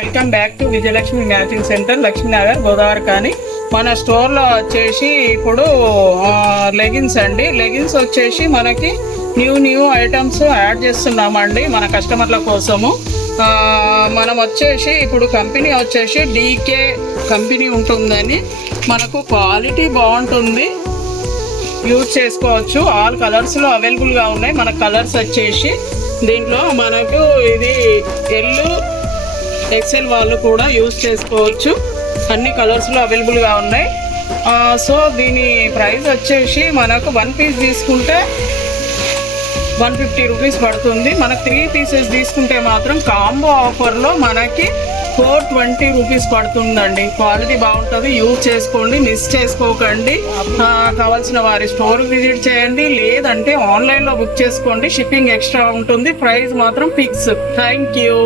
Welcome back to Vijayalakshmi matching centre, Lakshmi Nagar, Godavari. కానీ మన స్టోర్లో వచ్చేసి ఇప్పుడు లెగిన్స్ అండి. లెగిన్స్ వచ్చేసి మనకి న్యూ ఐటమ్స్ యాడ్ చేస్తున్నామండి మన కస్టమర్ల కోసము. మనం వచ్చేసి ఇప్పుడు కంపెనీ వచ్చేసి డీకే కంపెనీ ఉంటుందని మనకు క్వాలిటీ బాగుంటుంది, యూజ్ చేసుకోవచ్చు. ఆల్ కలర్స్లో అవైలబుల్గా ఉన్నాయి. మన కలర్స్ వచ్చేసి దీంట్లో మనకు ఇది ఎల్లు ఎక్సెల్ వాళ్ళు కూడా యూజ్ చేసుకోవచ్చు. అన్ని కలర్స్లో అవైలబుల్గా ఉన్నాయి. సో దీని ప్రైస్ వచ్చేసి మనకు 1 పీస్ తీసుకుంటే 150 రూపీస్ పడుతుంది. మనకు 3 పీసెస్ తీసుకుంటే మాత్రం కాంబో ఆఫర్లో మనకి 420 రూపీస్ పడుతుందండి. క్వాలిటీ బాగుంటుంది, యూజ్ చేసుకోండి, మిస్ చేసుకోకండి. కావాల్సిన వారి స్టోర్ విజిట్ చేయండి, లేదంటే ఆన్లైన్లో బుక్ చేసుకోండి. షిప్పింగ్ ఎక్స్ట్రా ఉంటుంది, ప్రైస్ మాత్రం ఫిక్స్. Thank you.